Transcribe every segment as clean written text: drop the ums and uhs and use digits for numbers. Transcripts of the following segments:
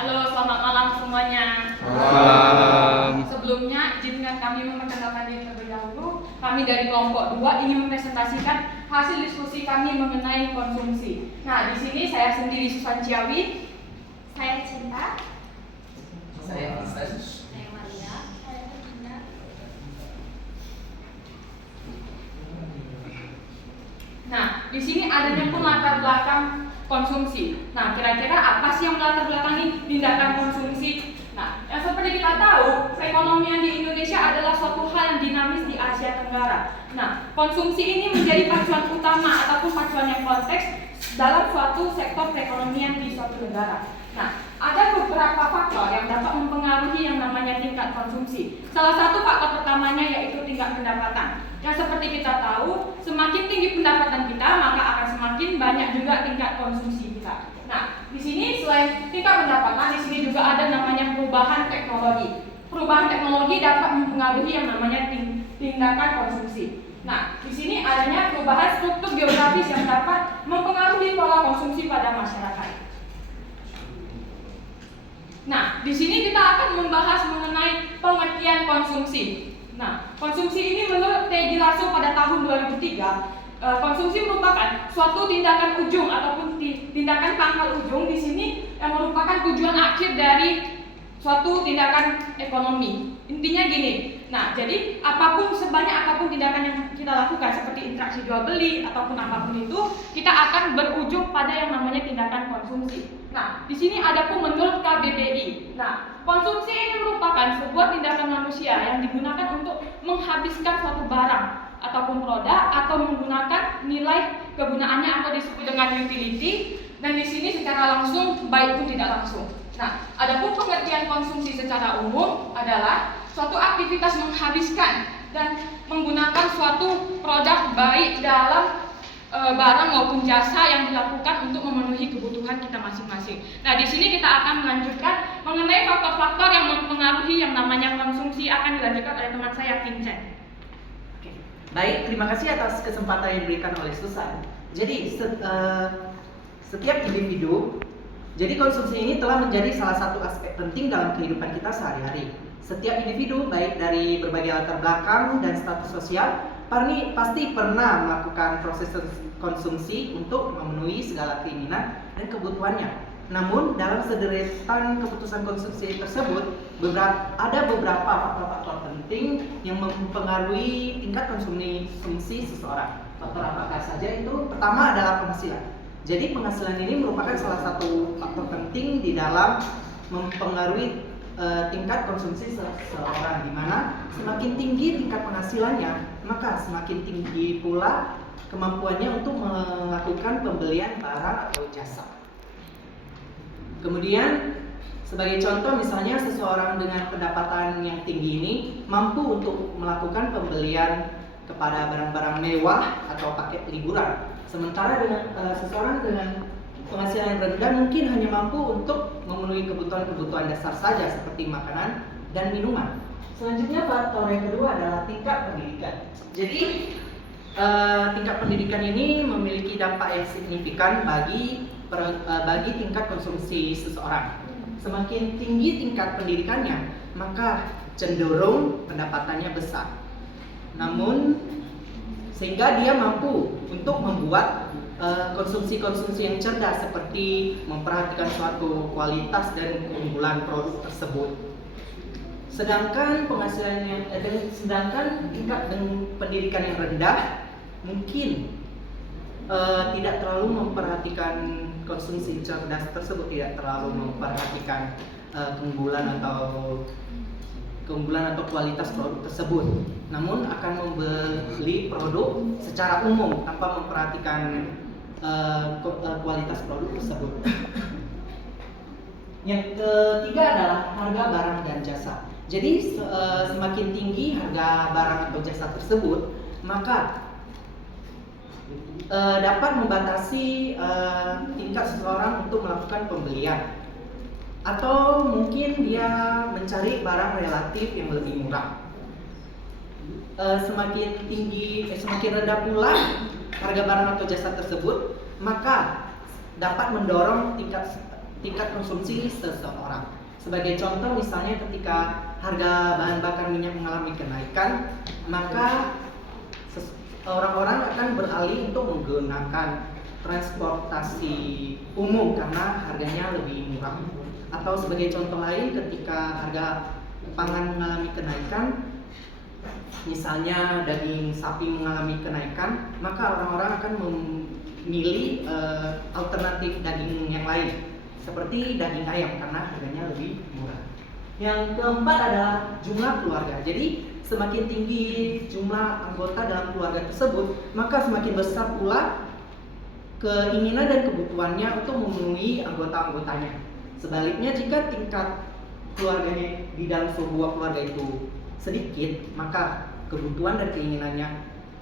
Halo, selamat malam semuanya. Malam. Sebelumnya, izinkan kami memperkenalkan diri terlebih dahulu. Kami dari kelompok 2 ingin mempresentasikan hasil diskusi kami mengenai konsumsi. Nah, di sini saya sendiri Susan Ciawi. Saya Cinta. Saya Vincent. Saya Maria. Saya Regina. Nah, di sini adanya pun latar belakang konsumsi. Nah, kira-kira apa sih yang melatar belakangi tindakan konsumsi? Nah, yang seperti kita tahu, perekonomian di Indonesia adalah suatu hal yang dinamis di Asia Tenggara. Nah, konsumsi ini menjadi pacuan utama ataupun pacuan yang konteks dalam suatu sektor perekonomian di suatu negara. Nah, ada beberapa faktor yang dapat mempengaruhi yang namanya tingkat konsumsi. Salah satu faktor pertamanya yaitu tingkat pendapatan. Yang seperti kita tahu, semakin tinggi pendapatan kita, maka akan semakin banyak juga tingkat konsumsi kita. Nah, di sini selain tingkat pendapatan, di sini juga ada namanya perubahan teknologi. Perubahan teknologi dapat mempengaruhi yang namanya tindakan konsumsi. Nah, di sini adanya perubahan struktur geografis yang dapat mempengaruhi pola konsumsi pada masyarakat. Nah, di sini kita akan membahas mengenai pengertian konsumsi. Nah, konsumsi ini menurut T.G. Lasso pada tahun 2003, konsumsi merupakan suatu tindakan ujung ataupun tindakan pangkal ujung di sini yang merupakan tujuan akhir dari suatu tindakan ekonomi. Intinya gini. Nah, jadi sebanyak apapun tindakan yang kita lakukan seperti interaksi jual beli ataupun apapun itu, kita akan berujung pada yang namanya tindakan konsumsi. Nah, di sini ada pun menurut KBBI. Nah, konsumsi ini merupakan sebuah tindakan manusia yang digunakan untuk menghabiskan suatu barang ataupun produk atau menggunakan nilai kegunaannya atau disebut dengan utility, dan di sini secara langsung baik pun tidak langsung. Nah, adapun pengertian konsumsi secara umum adalah suatu aktivitas menghabiskan dan menggunakan suatu produk baik dalam barang maupun jasa yang dilakukan untuk memenuhi kebutuhan kita masing-masing. Nah, di sini kita akan melanjutkan mengenai faktor-faktor yang mempengaruhi yang namanya konsumsi, akan dilanjutkan oleh teman saya Vincent. Oke. Baik, terima kasih atas kesempatan yang diberikan oleh Susan. Jadi setiap individu, jadi konsumsi ini telah menjadi salah satu aspek penting dalam kehidupan kita sehari-hari. Setiap individu, baik dari berbagai latar belakang dan status sosial, pasti pernah melakukan proses konsumsi untuk memenuhi segala keinginan dan kebutuhannya. Namun, dalam sederetan keputusan konsumsi tersebut, ada beberapa faktor-faktor penting yang mempengaruhi tingkat konsumsi seseorang. Faktor apakah saja itu? Pertama adalah penghasilan. Jadi penghasilan ini merupakan salah satu faktor penting di dalam mempengaruhi tingkat konsumsi seseorang, di mana semakin tinggi tingkat penghasilannya, maka semakin tinggi pula kemampuannya untuk melakukan pembelian barang atau jasa. Kemudian sebagai contoh, misalnya seseorang dengan pendapatan yang tinggi ini mampu untuk melakukan pembelian kepada barang-barang mewah atau paket liburan. Sementara seseorang dengan penghasilan yang rendah mungkin hanya mampu untuk memenuhi kebutuhan-kebutuhan dasar saja seperti makanan dan minuman. Selanjutnya faktor yang kedua adalah tingkat pendidikan. Jadi tingkat pendidikan ini memiliki dampak yang signifikan bagi tingkat konsumsi seseorang. Semakin tinggi tingkat pendidikannya, maka cenderung pendapatannya besar. Namun sehingga dia mampu untuk membuat konsumsi-konsumsi yang cerdas seperti memperhatikan suatu kualitas dan keunggulan produk tersebut. Sedangkan tingkat pendidikan yang rendah mungkin tidak terlalu memperhatikan konsumsi cerdas tersebut, tidak terlalu memperhatikan keunggulan atau kualitas produk tersebut, namun akan membeli produk secara umum tanpa memperhatikan kualitas produk tersebut. Yang ketiga adalah harga barang dan jasa. Jadi semakin tinggi harga barang atau jasa tersebut, maka dapat membatasi tingkat seseorang untuk melakukan pembelian, atau mungkin dia mencari barang relatif yang lebih murah. Semakin rendah pula harga barang atau jasa tersebut, maka dapat mendorong tingkat tingkat konsumsi seseorang. Sebagai contoh misalnya ketika harga bahan bakar minyak mengalami kenaikan, maka orang-orang akan beralih untuk menggunakan transportasi umum karena harganya lebih murah. Atau sebagai contoh lain ketika harga pangan mengalami kenaikan, misalnya daging sapi mengalami kenaikan, maka orang-orang akan memilih alternatif daging yang lain seperti daging ayam karena harganya lebih murah. Yang keempat adalah jumlah keluarga. Jadi semakin tinggi jumlah anggota dalam keluarga tersebut, maka semakin besar pula keinginan dan kebutuhannya untuk memenuhi anggota-anggotanya. Sebaliknya jika tingkat keluarganya di dalam sebuah keluarga itu sedikit, maka kebutuhan dan keinginannya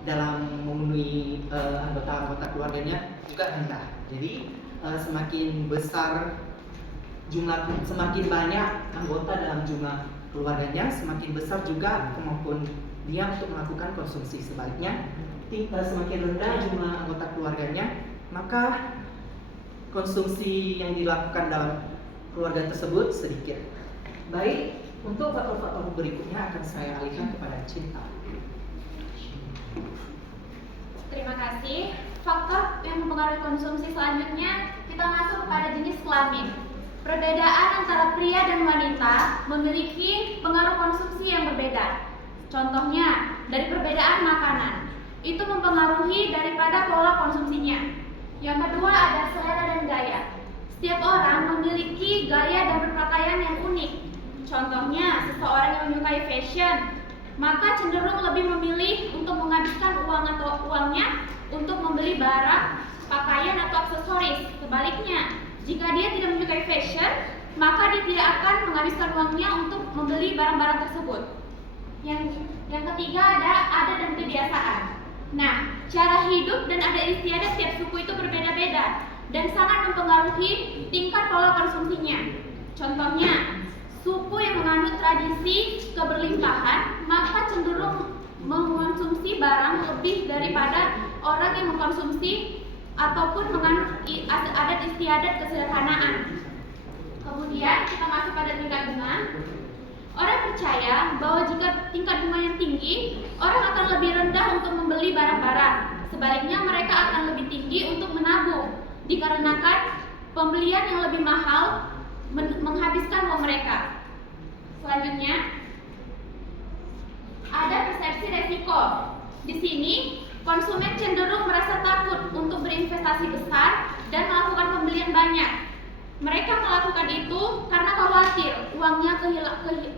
dalam memenuhi anggota-anggota keluarganya juga rendah. Jadi semakin besar semakin banyak anggota dalam jumlah keluarganya, semakin besar juga kemampuan dia untuk melakukan konsumsi. Sebaliknya semakin rendah jumlah anggota keluarganya, maka konsumsi yang dilakukan dalam keluarga tersebut sedikit. Baik, untuk faktor-faktor berikutnya akan saya alihkan kepada Cinta. Terima kasih. Faktor yang mempengaruhi konsumsi selanjutnya kita masuk pada jenis kelamin. Perbedaan antara pria dan wanita memiliki pengaruh konsumsi yang berbeda. Contohnya, dari perbedaan makanan, itu mempengaruhi daripada pola konsumsinya. Yang kedua ada selera dan gaya. Setiap orang memiliki gaya dan berpakaian yang unik. Contohnya, seseorang yang menyukai fashion, maka cenderung lebih memilih untuk menghabiskan uangnya untuk membeli barang, pakaian atau aksesoris. Sebaliknya, jika dia tidak menyukai fashion, maka dia tidak akan menghabiskan uangnya untuk membeli barang-barang tersebut. Yang ketiga ada adat dan kebiasaan. Nah, cara hidup dan adat istiadat tiap suku itu berbeda-beda dan sangat mempengaruhi tingkat pola konsumsinya. Contohnya, suku yang menganut tradisi keberlimpahan maka cenderung mengkonsumsi barang lebih daripada orang yang mengkonsumsi ataupun menganut adat istiadat kesederhanaan. Kemudian kita masuk pada tingkat bunga. Orang percaya bahwa jika tingkat bunga yang tinggi, orang akan lebih rendah untuk membeli barang-barang. Sebaliknya mereka akan lebih tinggi untuk menabung, dikarenakan pembelian yang lebih mahal menghabiskan uang mereka. Selanjutnya, ada persepsi resiko. Di sini, konsumen cenderung merasa takut untuk berinvestasi besar dan melakukan pembelian banyak. Mereka melakukan itu karena khawatir uangnya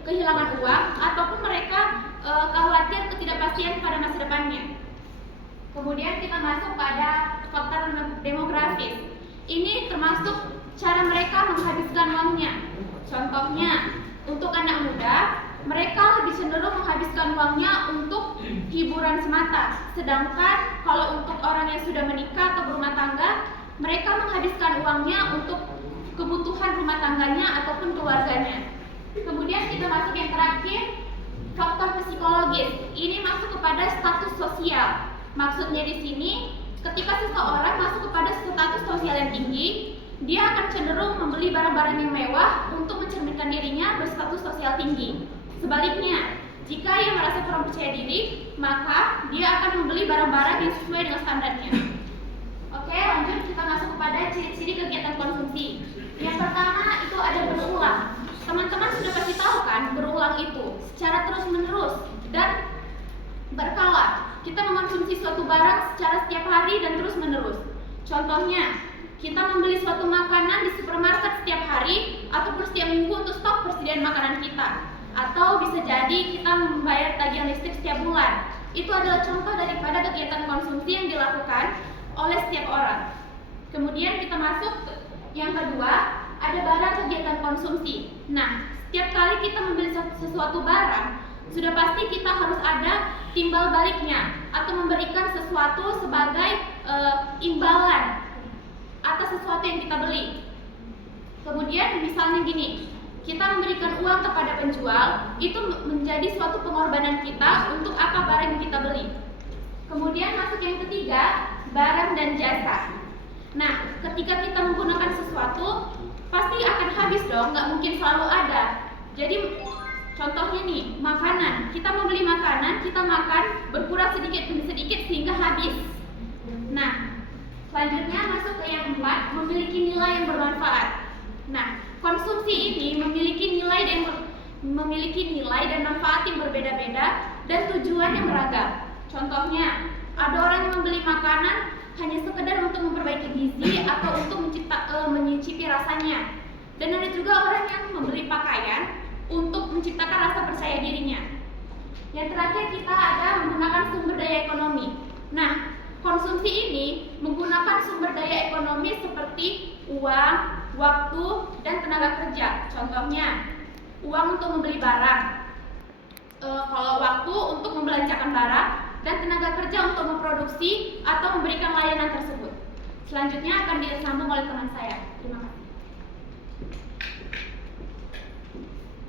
kehilangan uang ataupun mereka khawatir ketidakpastian pada masa depannya. Kemudian kita masuk pada faktor demografis. Ini termasuk cara mereka menghabiskan uangnya. Contohnya, untuk anak muda, mereka lebih cenderung menghabiskan uangnya untuk hiburan semata. Sedangkan kalau untuk orang yang sudah menikah atau berumah tangga, mereka menghabiskan uangnya untuk kebutuhan rumah tangganya ataupun keluarganya. Kemudian kita masuk yang terakhir, faktor psikologis. Ini masuk kepada status sosial. Maksudnya di sini, ketika seseorang masuk kepada status sosial yang tinggi, dia akan cenderung membeli barang-barang yang mewah untuk mencerminkan dirinya berstatus sosial tinggi. Sebaliknya, jika ia merasa kurang percaya diri, maka dia akan membeli barang-barang yang sesuai dengan standarnya. Oke, lanjut kita masuk kepada ciri-ciri kegiatan konsumsi. Yang pertama itu ada berulang. Teman-teman sudah pasti tahu kan, berulang itu secara terus-menerus dan berkala. Kita mengkonsumsi suatu barang secara setiap hari dan terus-menerus. Contohnya, kita membeli suatu makanan di supermarket setiap hari ataupun setiap minggu untuk stok persediaan makanan kita. Atau bisa jadi kita membayar tagihan listrik setiap bulan. Itu adalah contoh daripada kegiatan konsumsi yang dilakukan oleh setiap orang. Kemudian kita masuk ke yang kedua, ada barang kegiatan konsumsi. Nah, setiap kali kita membeli sesuatu barang, sudah pasti kita harus ada timbal baliknya atau memberikan sesuatu sebagai imbalan atas sesuatu yang kita beli. Kemudian misalnya gini, kita memberikan uang kepada penjual, itu menjadi suatu pengorbanan kita untuk apa barang yang kita beli. Kemudian masuk yang ketiga, barang dan jasa. Nah, ketika kita menggunakan sesuatu, pasti akan habis dong, nggak mungkin selalu ada. Jadi contohnya nih, makanan. Kita membeli makanan, kita makan berkurang sedikit demi sedikit sehingga habis. Nah, selanjutnya masuk ke yang keempat, memiliki nilai yang bermanfaat. Nah, konsumsi ini memiliki nilai dan manfaat yang berbeda-beda dan tujuan yang beragam. Contohnya, ada orang yang membeli makanan hanya sekedar untuk memperbaiki gizi atau untuk menyicipi rasanya. Dan ada juga orang yang membeli pakaian untuk menciptakan rasa percaya dirinya. Yang terakhir kita ada menggunakan sumber daya ekonomi. Nah, konsumsi ini menggunakan sumber daya ekonomi seperti uang, waktu, dan tenaga kerja. Contohnya, uang untuk membeli barang, kalau waktu untuk membelanjakan barang, dan tenaga kerja untuk memproduksi atau memberikan layanan tersebut. Selanjutnya akan disambung oleh teman saya. Terima kasih.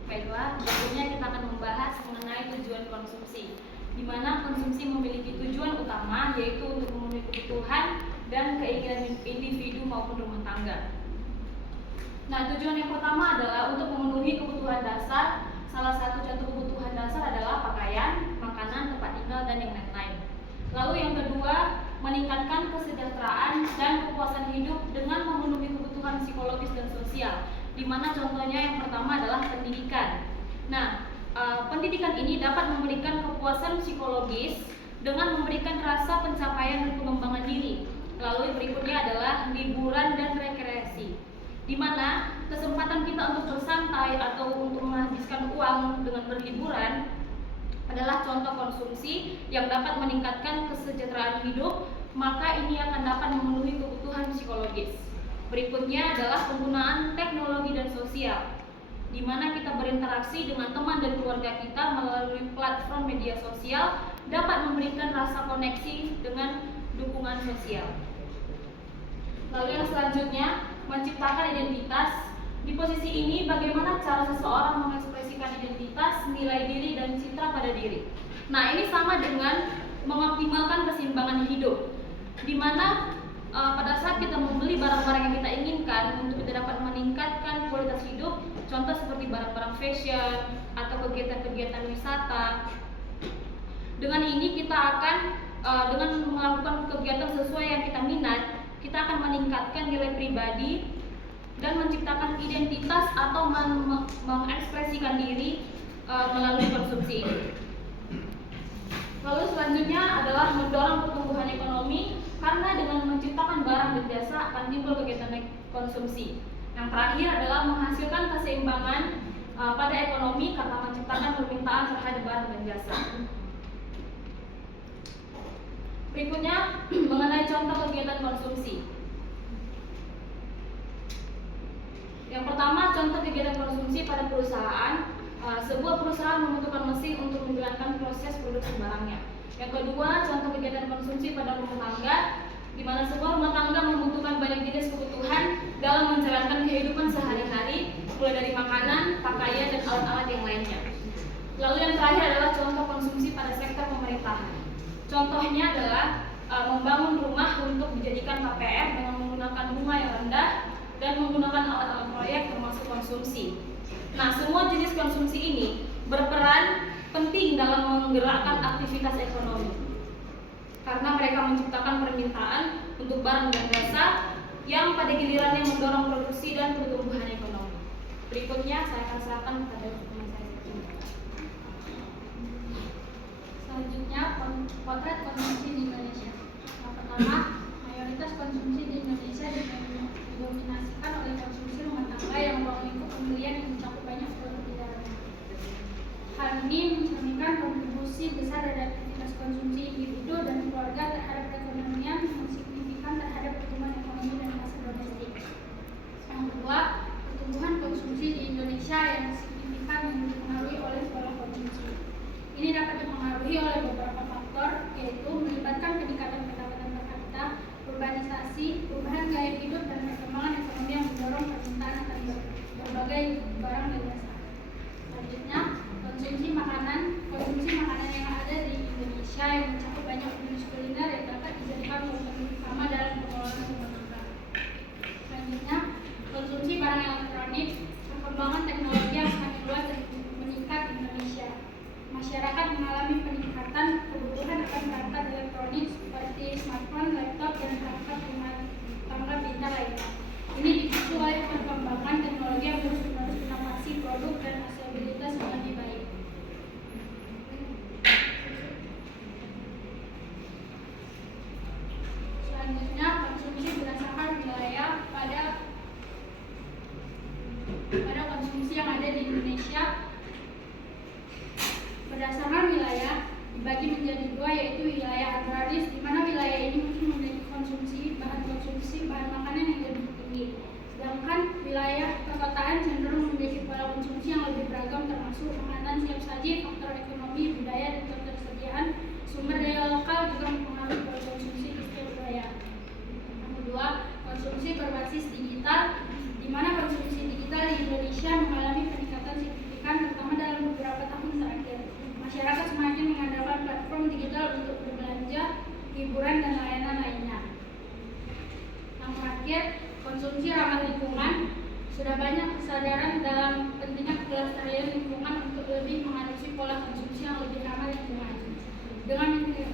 Baiklah, berikutnya kita akan membahas mengenai tujuan konsumsi, di mana konsumsi memiliki tujuan utama yaitu untuk memenuhi kebutuhan dan keinginan individu maupun rumah tangga. Nah, tujuan yang pertama adalah untuk memenuhi kebutuhan dasar. Salah satu contoh kebutuhan dasar adalah pakaian, makanan, tempat tinggal, dan yang lain-lain. Lalu yang kedua, meningkatkan kesejahteraan dan kepuasan hidup dengan memenuhi kebutuhan psikologis dan sosial, di mana contohnya yang pertama adalah pendidikan. Nah, pendidikan ini dapat memberikan kepuasan psikologis dengan memberikan rasa pencapaian dan pengembangan diri. Lalu berikutnya adalah liburan dan rekreasi, di mana kesempatan kita untuk bersantai atau untuk menghabiskan uang dengan berliburan adalah contoh konsumsi yang dapat meningkatkan kesejahteraan hidup, maka ini akan dapat memenuhi kebutuhan psikologis. Berikutnya adalah penggunaan teknologi dan sosial, di mana kita berinteraksi dengan teman dan keluarga kita melalui platform media sosial dapat memberikan rasa koneksi dengan dukungan sosial. Lalu yang selanjutnya, menciptakan identitas. Di posisi ini, bagaimana cara seseorang mengekspresikan identitas, nilai diri, dan citra pada diri. Nah, ini sama dengan mengoptimalkan keseimbangan hidup, di mana pada saat kita membeli barang-barang yang kita inginkan untuk kita dapat meningkatkan kualitas hidup, contoh seperti barang-barang fashion atau kegiatan-kegiatan wisata. Dengan ini kita akan dengan melakukan kegiatan sesuai yang kita minat, kita akan meningkatkan nilai pribadi dan menciptakan identitas atau mengekspresikan diri melalui konsumsi ini. Lalu selanjutnya adalah mendorong pertumbuhan ekonomi, karena dengan menciptakan barang dan jasa akan timbul kegiatan konsumsi. Yang terakhir adalah menghasilkan keseimbangan pada ekonomi karena menciptakan permintaan terhadap barang dan jasa. Berikutnya mengenai contoh kegiatan konsumsi. Yang pertama, contoh kegiatan konsumsi pada perusahaan. Sebuah perusahaan membutuhkan mesin untuk menjalankan proses produksi barangnya. Yang kedua, contoh kegiatan konsumsi pada rumah tangga, di mana sebuah rumah tangga membutuhkan banyak jenis kebutuhan dalam menjalankan kehidupan sehari-hari, mulai dari makanan, pakaian, dan alat-alat yang lainnya. Lalu yang terakhir adalah contoh konsumsi pada sektor pemerintahan. Contohnya adalah membangun rumah untuk dijadikan KPR dengan menggunakan bunga yang rendah dan menggunakan alat-alat proyek termasuk konsumsi. Nah, semua jenis konsumsi ini berperan penting dalam menggerakkan aktivitas ekonomi, karena mereka menciptakan permintaan untuk barang dan jasa yang pada gilirannya mendorong produksi dan pertumbuhan ekonomi. Berikutnya saya akan serahkan kepada teman saya. Selanjutnya, potret konsumsi di Indonesia. Yang pertama, mayoritas konsumsi di Indonesia didominasikan oleh konsumsi rumah tangga yang ruang lingkup pembelian yang mencakup banyak produk di dalamnya. Hal ini mencerminkan kontribusi besar dari aktivitas konsumsi individu dan keluarga terhadap perekonomian yang signifikan terhadap pertumbuhan ekonomi dan pasar domestik. Yang kedua, pertumbuhan konsumsi di Indonesia yang signifikan yang dipengaruhi oleh pola konsumsi. Ini dapat dipengaruhi oleh beberapa faktor, yaitu melibatkan peningkatan pendapatan per kapita, urbanisasi, perubahan gaya hidup, dan perkembangan ekonomi yang mendorong permintaan akan berbagai barang dan jasa. Selanjutnya, konsumsi makanan yang ada di Indonesia yang mencakup banyak jenis kuliner yang dapat dijadikan komponen utama dalam pengelolaan rumah tangga. Selanjutnya, konsumsi barang elektronik, perkembangan teknologi yang semakin luas dan meningkat di Indonesia. Masyarakat mengalami peningkatan kebutuhan akan perangkat elektronik seperti smartphone, laptop, dan perangkat rumah tangga pintar lainnya. Ini dipicu oleh perkembangan teknologi yang terus-menerus inovasi produk dan aksesibilitas yang lebih baik. Selanjutnya, konsumsi berdasarkan wilayah pada konsumsi yang ada di Indonesia. Berdasarkan wilayah dibagi menjadi dua, yaitu wilayah agraris, di mana wilayah ini mungkin memiliki konsumsi bahan makanan yang lebih tinggi. Sedangkan wilayah perkotaan cenderung memiliki pola konsumsi yang lebih beragam, termasuk makanan siap saji, faktor ekonomi, budaya, dan ketersediaan sumber daya lokal juga mempengaruhi pola konsumsi di setiap wilayah. Yang kedua, konsumsi berbasis digital, di mana konsumsi digital di Indonesia mengalami peningkatan signifikan, terutama dalam beberapa tahun terakhir. Masyarakat semakin mengandalkan platform digital untuk berbelanja, hiburan, dan layanan lainnya. Yang terakhir, konsumsi ramah lingkungan. Sudah banyak kesadaran dalam pentingnya kelestarian lingkungan untuk lebih mengadopsi pola konsumsi yang lebih ramah lingkungan. Dengan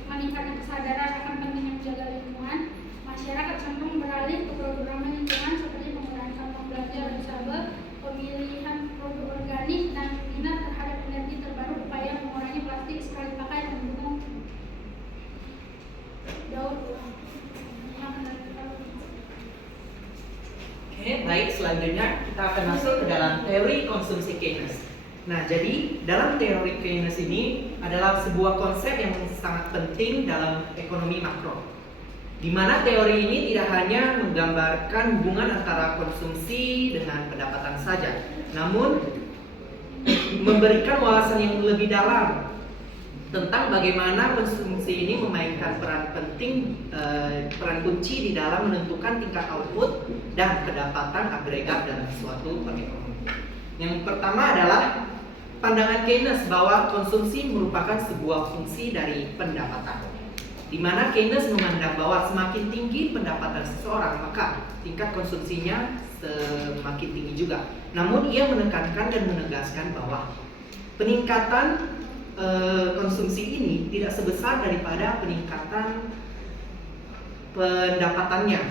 meningkatnya kesadaran akan pentingnya menjaga lingkungan, masyarakat cenderung beralih ke produk ramah lingkungan seperti penggunaan kantong belanja reusable, pemilihan produk organik, dan minat terhadap energi terbaru, upaya mengurangi plastik sekali pakai dan mendukung daur ulang. Oke, baik, selanjutnya kita akan masuk ke dalam teori konsumsi Keynes. Nah, jadi dalam teori Keynes ini adalah sebuah konsep yang sangat penting dalam ekonomi makro, di mana teori ini tidak hanya menggambarkan hubungan antara konsumsi dengan pendapatan saja, namun memberikan wawasan yang lebih dalam tentang bagaimana konsumsi ini memainkan peran penting, peran kunci di dalam menentukan tingkat output dan pendapatan agregat dalam suatu perekonomian. Yang pertama adalah pandangan Keynes bahwa konsumsi merupakan sebuah fungsi dari pendapatan, di mana Keynes memandang bahwa semakin tinggi pendapatan seseorang, maka tingkat konsumsinya semakin tinggi juga. Namun ia menekankan dan menegaskan bahwa peningkatan konsumsi ini tidak sebesar daripada peningkatan pendapatannya,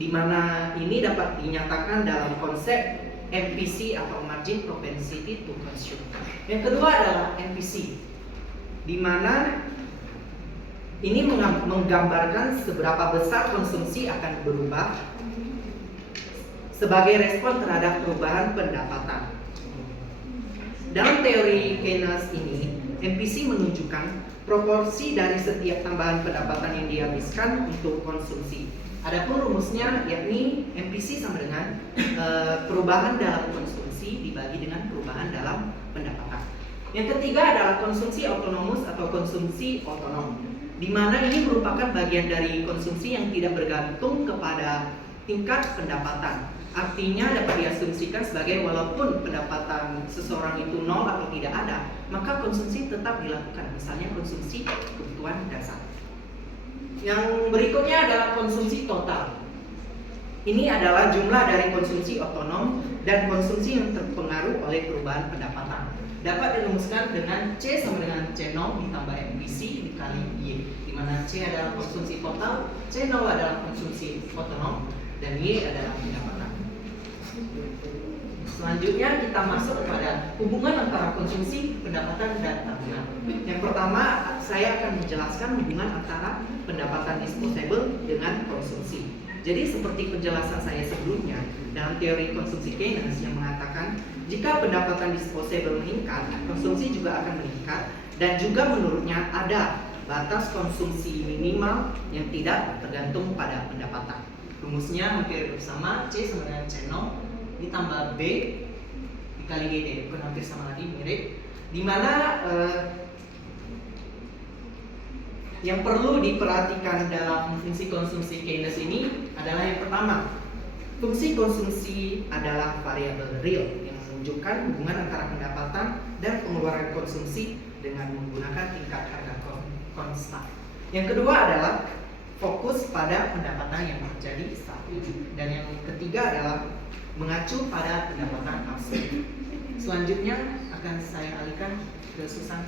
di mana ini dapat dinyatakan dalam konsep MPC atau Margin Propensity to Consume. Yang kedua adalah MPC, di mana ini menggambarkan seberapa besar konsumsi akan berubah sebagai respon terhadap perubahan pendapatan. Dalam teori Keynes ini, MPC menunjukkan proporsi dari setiap tambahan pendapatan yang dihabiskan untuk konsumsi. Adapun rumusnya yakni MPC sama dengan perubahan dalam konsumsi dibagi dengan perubahan dalam pendapatan. Yang ketiga adalah konsumsi autonomus atau konsumsi otonom, di mana ini merupakan bagian dari konsumsi yang tidak bergantung kepada tingkat pendapatan. Artinya dapat diasumsikan sebagai walaupun pendapatan seseorang itu nol atau tidak ada, maka konsumsi tetap dilakukan, misalnya konsumsi kebutuhan dasar. Yang berikutnya adalah konsumsi total. Ini adalah jumlah dari konsumsi otonom dan konsumsi yang terpengaruh oleh perubahan pendapatan. Dapat dirumuskan dengan C sama dengan C0 ditambah MPC dikali Y, di mana C adalah konsumsi total, C0 adalah konsumsi otonom, dan Y adalah pendapatan. Selanjutnya kita masuk kepada hubungan antara konsumsi, pendapatan, dan tabungan. Yang pertama, saya akan menjelaskan hubungan antara pendapatan disposable dengan konsumsi. Jadi seperti penjelasan saya sebelumnya, dalam teori konsumsi Keynes yang mengatakan jika pendapatan disposable meningkat, konsumsi juga akan meningkat, dan juga menurutnya ada batas konsumsi minimal yang tidak tergantung pada pendapatan. Rumusnya hampir sama, C sama dengan C0 ditambah B dikali GD, bukan hampir sama lagi, mirip. Dimana yang perlu diperhatikan dalam fungsi konsumsi Keynes ini adalah yang pertama, fungsi konsumsi adalah variabel real yang menunjukkan hubungan antara pendapatan dan pengeluaran konsumsi dengan menggunakan tingkat harga konstan. Yang kedua adalah fokus pada pendapatan yang menjadi satu. Dan yang ketiga adalah mengacu pada pendapatan absolut. Selanjutnya akan saya alihkan ke Susan.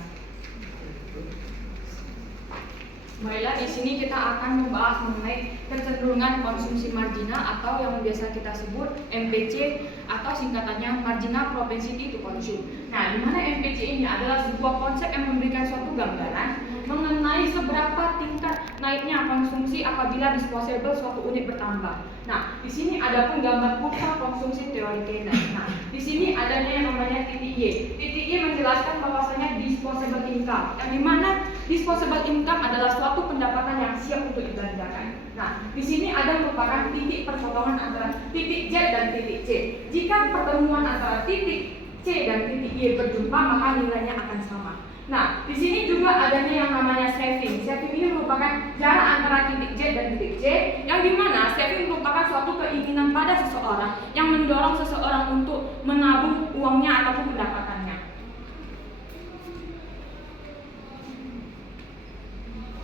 Baiklah, di sini kita akan membahas mengenai kecenderungan konsumsi marginal atau yang biasa kita sebut MPC atau singkatannya Marginal Propensity to Consume. Nah, di mana MPC ini adalah sebuah konsep yang memberikan suatu gambaran mengenai seberapa tingkat naiknya konsumsi apabila disposable suatu unit bertambah. Nah, di sini ada pun gambar kurva konsumsi teori Keynes. Nah, di sini adanya yang namanya titik Y. Titik Y menjelaskan bahwasanya disposable income, yang dimana disposable income adalah suatu pendapatan yang siap untuk dibelanjakan. Nah, di sini ada merupakan titik perpotongan antara titik Z dan titik C. Jika pertemuan antara titik C dan titik Y berjumpa, maka nilainya akan sama. Nah, di sini juga adanya yang namanya saving. Saving ini merupakan jarak antara titik Z dan titik C, yang dimana saving merupakan suatu keinginan pada seseorang yang mendorong seseorang untuk menabung uangnya ataupun pendapatannya.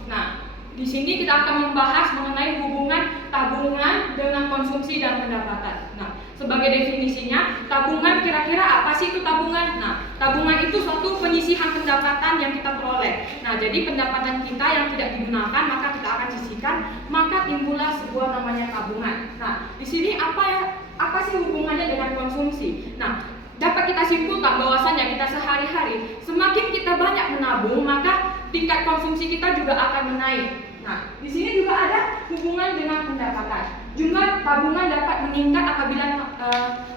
Nah, di sini kita akan membahas mengenai hubungan tabungan dengan konsumsi dan pendapatan. Nah, sebagai definisinya, tabungan kira-kira apa sih itu tabungan? Nah, tabungan itu suatu penyisihan pendapatan yang kita peroleh. Nah, jadi pendapatan kita yang tidak digunakan maka kita akan sisihkan, maka timbullah sebuah namanya tabungan. Nah, di sini apa sih hubungannya dengan konsumsi? Nah, dapat kita simpulkan bahwasannya kita sehari-hari semakin kita banyak menabung, maka tingkat konsumsi kita juga akan menaik. Nah, di sini juga ada hubungan dengan pendapatan. Jumlah tabungan dapat meningkat apabila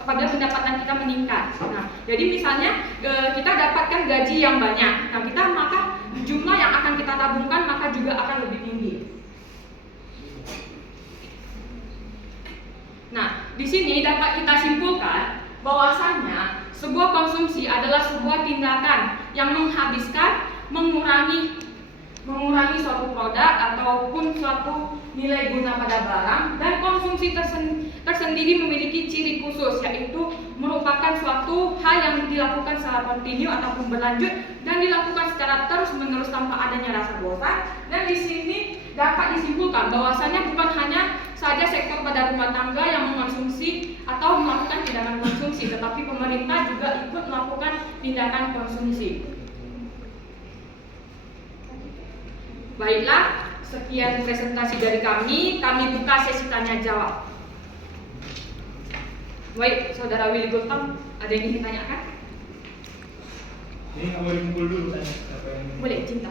pendapatan kita meningkat. Nah, jadi misalnya kita dapatkan gaji yang banyak. Nah, maka jumlah yang akan kita tabungkan maka juga akan lebih tinggi. Nah, di sini dapat kita simpulkan bahwasannya sebuah konsumsi adalah sebuah tindakan yang menghabiskan, mengurangi suatu produk ataupun suatu nilai guna pada barang, dan konsumsi tersendiri memiliki ciri khusus, yaitu merupakan suatu hal yang dilakukan secara kontinu ataupun berlanjut dan dilakukan secara terus-menerus tanpa adanya rasa bosan. Dan di sini dapat disimpulkan bahwasannya bukan hanya saja sektor pada rumah tangga yang mengonsumsi atau melakukan tindakan konsumsi, tetapi pemerintah juga ikut melakukan tindakan konsumsi. Baiklah, sekian presentasi dari kami buka sesi tanya jawab. Baik, Saudara Willy Gultom, ada yang ingin ditanyakan? Ini nggak boleh kumpul dulu tanya. Boleh, Cinta.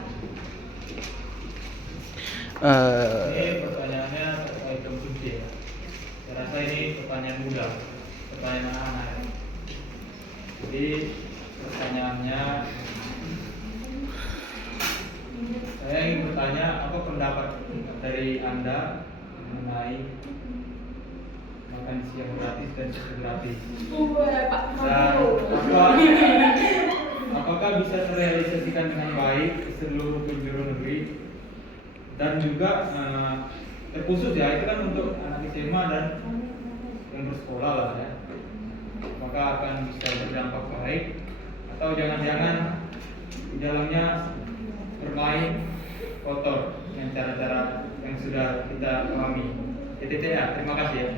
Ini pertanyaannya terkait konsumsi ya. Saya rasa ini pertanyaan mudah, pertanyaan anak-anak ya. Jadi pertanyaannya, saya ingin bertanya, apa pendapat dari Anda mengenai makan siang gratis dan susu gratis? Dan apakah bisa terrealisasikan dengan baik di seluruh penjuru negeri? Dan juga terkhusus ya, itu kan untuk anak SMA dan yang bersekolah lah ya. Maka akan bisa berdampak baik, atau jangan-jangan di dalamnya bermain kotor dengan cara-cara yang sudah kita pahami. TTTA, terima kasih ya.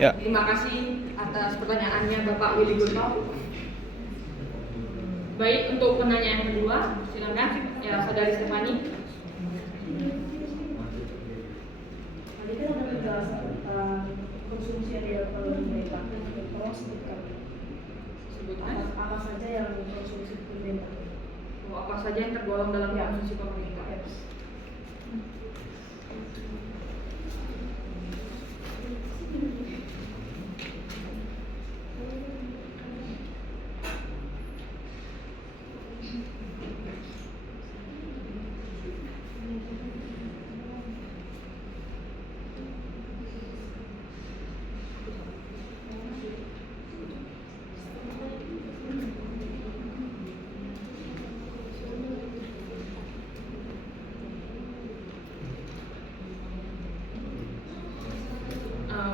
Ya. Terima kasih atas pertanyaannya Bapak Willy Gultom. Baik, untuk penanya yang kedua, silakan ya Saudari Stefani. Tadi kan ada penjelasan tentang konsumsi yang dilakukan oleh pemerintah. Tolong sebutkan apa saja yang konsumsi pemerintah. Apa saja yang tergolong dalam konsumsi pemerintah?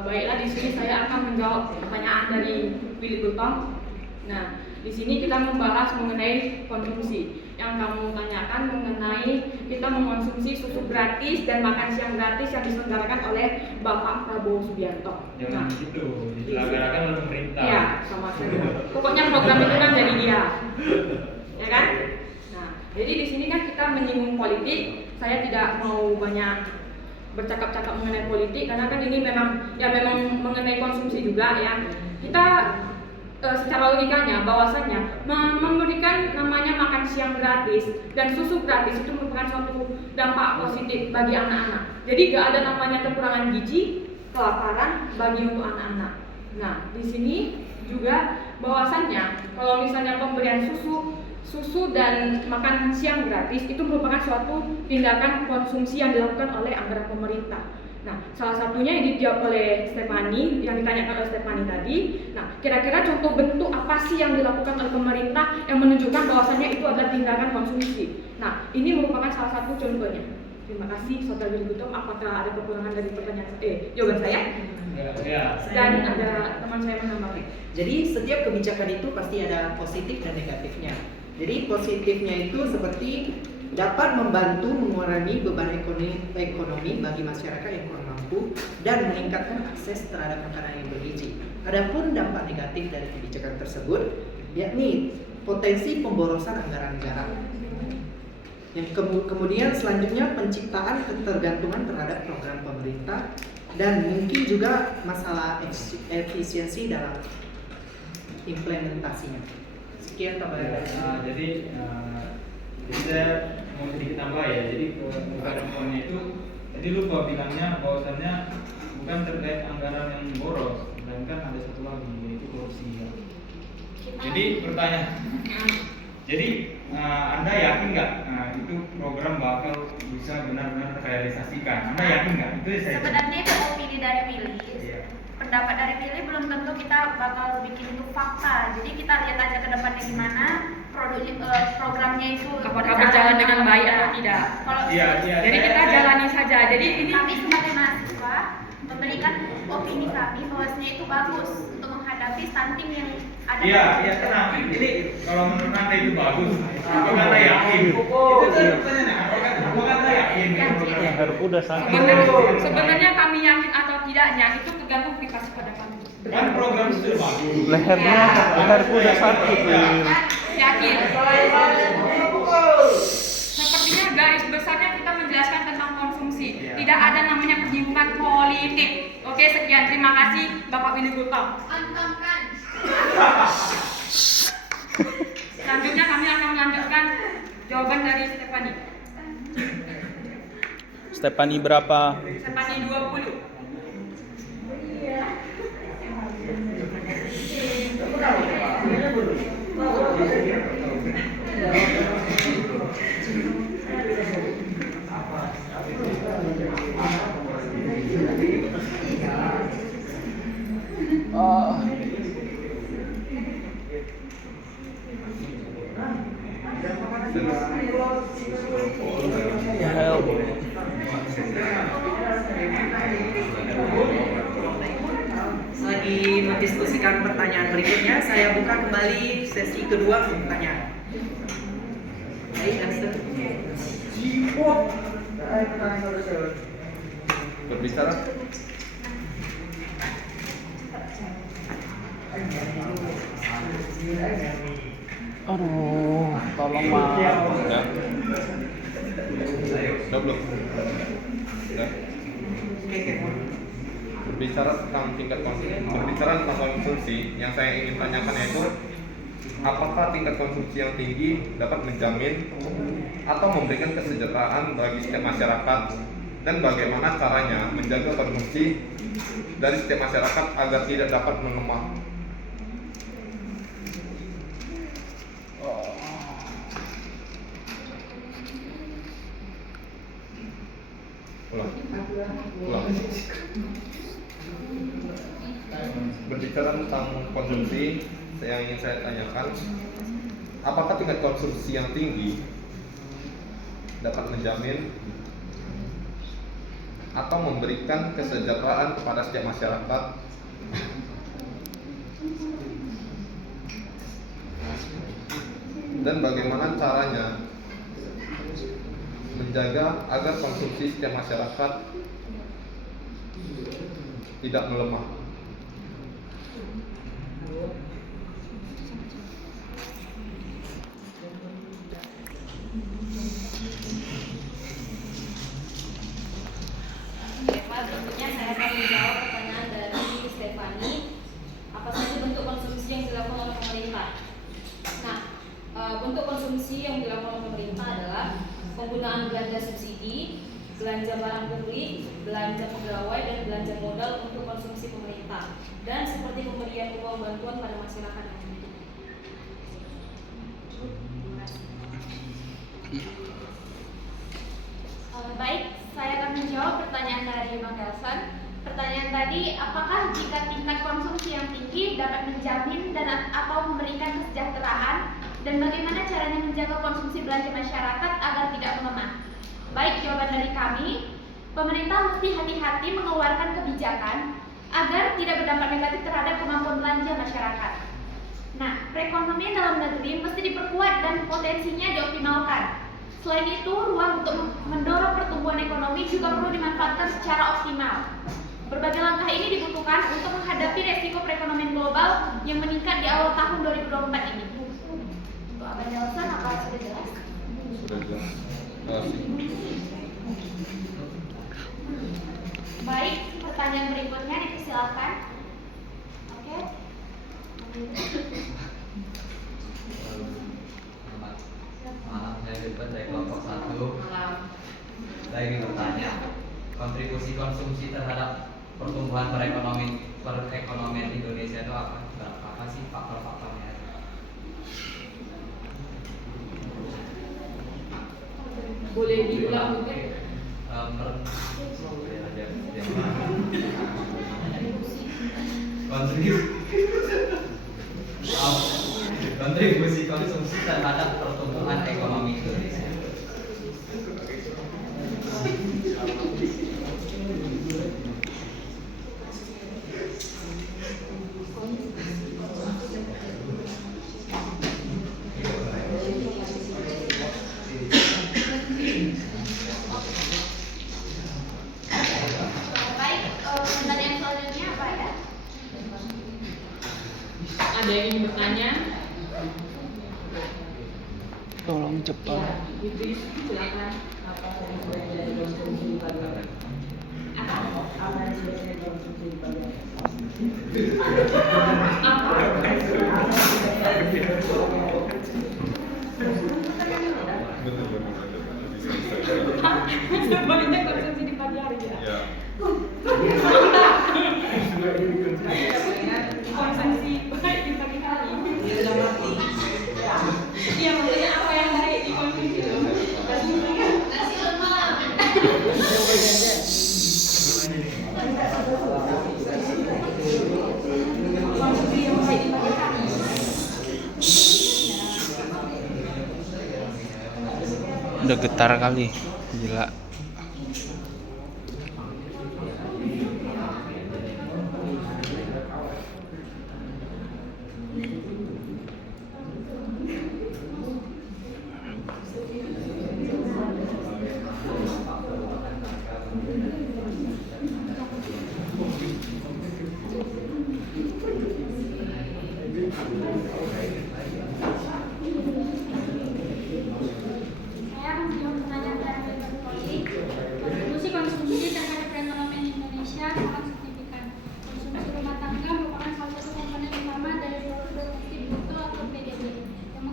Baiklah, di sini saya akan menjawab pertanyaan dari Willy Gultom. Nah, di sini kita membahas mengenai konsumsi. Yang kamu tanyakan mengenai kita mengonsumsi susu gratis dan makan siang gratis yang diselenggarakan oleh Bapak Prabowo Subianto. Jangan gitu, diselenggarakan oleh pemerintah. Ya, sama saja. Pokoknya program itu kan dari dia, ya kan? Nah, jadi di sini kan kita menyinggung politik. Saya tidak mau banyak bercakap-cakap mengenai politik karena kan ini memang mengenai konsumsi juga ya. Kita secara logikanya bahwasannya memberikan namanya makan siang gratis dan susu gratis itu merupakan suatu dampak positif bagi anak-anak. Jadi gak ada namanya kekurangan gizi, kelaparan bagi untuk anak-anak. Nah, di sini juga bahwasannya kalau misalnya pemberian susu dan makan siang gratis itu merupakan suatu tindakan konsumsi yang dilakukan oleh anggaran pemerintah. Nah, salah satunya yang dijawab oleh Stephanie, yang ditanyakan oleh Stephanie tadi. Nah, kira-kira contoh bentuk apa sih yang dilakukan oleh pemerintah yang menunjukkan bahwasannya itu adalah tindakan konsumsi? Nah, ini merupakan salah satu contohnya. Terima kasih, Saudara Wilgutom. Apakah ada kekurangan dari pertanyaan jawaban saya? Ya. Dan ada teman saya menambahkan. Jadi setiap kebijakan itu pasti ada positif dan negatifnya. Jadi positifnya itu seperti dapat membantu mengurangi beban ekonomi bagi masyarakat yang kurang mampu dan meningkatkan akses terhadap makanan yang bergizi. Adapun dampak negatif dari kebijakan tersebut yakni potensi pemborosan anggaran negara. Yang kemudian selanjutnya penciptaan ketergantungan terhadap program pemerintah dan mungkin juga masalah efisiensi dalam implementasinya. Sekian tambahan. Jadi saya mau sedikit tambah ya. Jadi poinnya itu tadi lupa bilangnya bahwasannya bukan terkait anggaran yang boros, melainkan ada satu lagi yaitu korupsi. Ya. Jadi pertanyaan, jadi Anda yakin nggak itu program bakal bisa benar-benar terrealisasikan? Anda yakin nggak? Itu saya. Sebenarnya itu opini dari Willy. Iya. Pendapat dari Willy belum tentu kita bakal bikin itu fakta. Jadi kita lihat aja ke depannya gimana programnya itu Apakah berjalan dengan baik atau tidak? Kalau Iya. Jadi kita jalani saja. Jadi ini kami sebagai mahasiswa memberikan opini kami bahwasanya itu bagus untuk menghadapi stunting yang ada. Iya, tenang. Ini kalau menurut Anda itu bagus, apakah Anda yakin? Itu pertanyaannya, apakah Anda yakin? sebenarnya kami yakin atau tidaknya itu tergantung privasi pada kami. Kan program itu bagus. Leherku udah sakit, Lin. Yakin. Sepertinya garis besarnya kita menjelaskan tentang konsumsi. Tidak ada namanya penyimpan politik. Oke, sekian. Terima kasih Bapak Willy Gultom. Selanjutnya kami akan melanjutkan jawaban dari Stephanie. Stephanie berapa? Stephanie 20. Lagi mendiskusikan pertanyaan berikutnya, saya buka kembali sesi kedua pertanyaan. Baik, answer. Berbicara. Aduh, tolong Mas. Udah. Udah belum? Udah. Berbicara tentang tingkat konsumsi, yang saya ingin tanyakan yaitu apakah tingkat konsumsi yang tinggi dapat menjamin atau memberikan kesejahteraan bagi setiap masyarakat, dan bagaimana caranya menjaga konsumsi dari setiap masyarakat agar tidak dapat melemah. Ulang. Berbicara tentang konsumsi, yang ingin saya tanyakan, apakah tingkat konsumsi yang tinggi dapat menjamin atau memberikan kesejahteraan kepada setiap masyarakat dan bagaimana caranya menjaga agar konsumsi setiap masyarakat tidak melemah. Pak, berikutnya saya akan menjawab pertanyaan dari Stefani. Apa saja bentuk konsumsi yang dilakukan oleh pemerintah? Nah, bentuk konsumsi yang dilakukan oleh pemerintah adalah penggunaan belanja subsidi, belanja barang publik, belanja pegawai, dan belanja modal untuk konsumsi pemerintah, dan seperti pemberian uang bantuan pada masyarakat yang membutuhkan. Baik, saya akan menjawab pertanyaan dari Bang Nelson. Pertanyaan tadi, apakah jika tingkat konsumsi yang tinggi dapat menjamin dan atau memberikan kesejahteraan, dan bagaimana caranya menjaga konsumsi belanja masyarakat agar tidak melemah? Baik, jawaban dari kami, pemerintah mesti hati-hati mengeluarkan kebijakan agar tidak berdampak negatif terhadap kemampuan belanja masyarakat. Nah, perekonomian dalam negeri mesti diperkuat dan potensinya dioptimalkan. Selain itu, ruang untuk mendorong pertumbuhan ekonomi juga perlu dimanfaatkan secara optimal. Berbagai langkah ini dibutuhkan untuk menghadapi resiko perekonomian global yang meningkat di awal tahun 2024 ini. Untuk Abang Nelson, apa sudah jelas? Sudah jelas. Terima kasih. Baik, pertanyaan berikutnya dipersilakan. Oke. Malam, saya Wilbert dari kelompok 1. Saya ingin bertanya, kontribusi konsumsi terhadap pertumbuhan perekonomian Indonesia itu apa sih faktor-faktornya? Boleh diulang mungkin? Kontribusi konsumsi terhadap pertumbuhan ekonomi Indonesia. Baik, pertanyaan selanjutnya apa ya? Ada yang ingin bertanya? Tolong cepat. Idris, silakan. Sebaliknya konsumsi di pagi hari ya? Ya. Konsumsi baik di pagi hari. Iya, maksudnya apa yang baik dikonsumsi loh? Nasi lemak. Konsumsi yang baik di pagi hari. Udah getar kali, gila. Saya akan menjawab pertanyaan dari Berkoli. Kontribusi konsumsi terhadap perekonomian Indonesia sangat signifikan. Konsumsi rumah tangga merupakan salah satu komponen utama dari produk domestik bruto atau PDB yang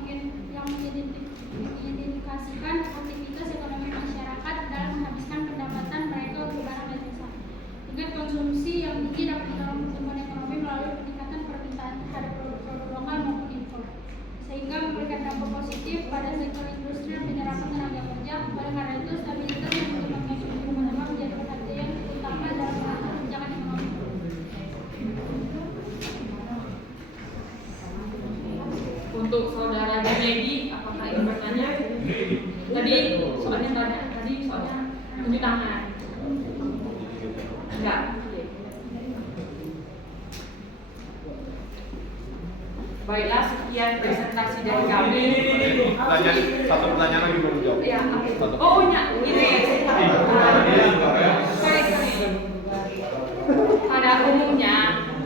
mengindikasikan aktivitas ekonomi masyarakat dalam menghabiskan pendapatan mereka untuk barang dan jasa. Tingkat konsumsi yang tinggi dapat mendorong pertumbuhan ekonomi melalui peningkatan permintaan terhadap produk-produk lokal maupun impor, sehingga memberikan dampak positif pada sektor industri dan penyerapan tenaga kerja. Oleh karena itu, stabilitas dan pertumbuhan konsumsi rumah tangga menjadi perhatian utama dalam mengatur kebijakan ekonomi. Untuk saudara Junaidi, apakah ingin bertanya? Tadi soalnya tunjuk tangan. Enggak. Baiklah, sekian. sekian presentasi dari kami. Satu pertanyaan lagi belum jawab. Ya, oh ya, ini. Sorry.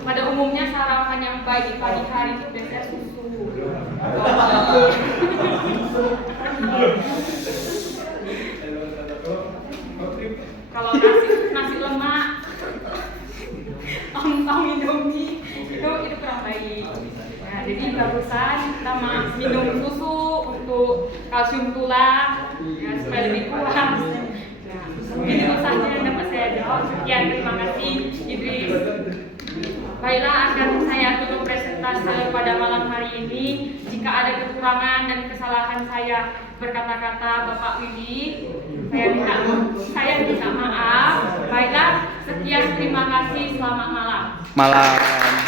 Pada umumnya sarapan yang baik di pagi hari itu biasanya susu. Kalau nasi lemak, tong indomie itu kurang baik. Nah, jadi bagusan kita minum susu untuk kalsium tulang, ya, supaya lebih kuat. Nah, mungkin itu saja yang dapat saya jawab. Sekian, terima kasih Idris. Baiklah, akan saya tutup presentase pada malam hari ini. Jika ada kekurangan dan kesalahan saya berkata-kata Bapak Widi, saya minta maaf. Baiklah, sekian, terima kasih, selamat malam. Malam.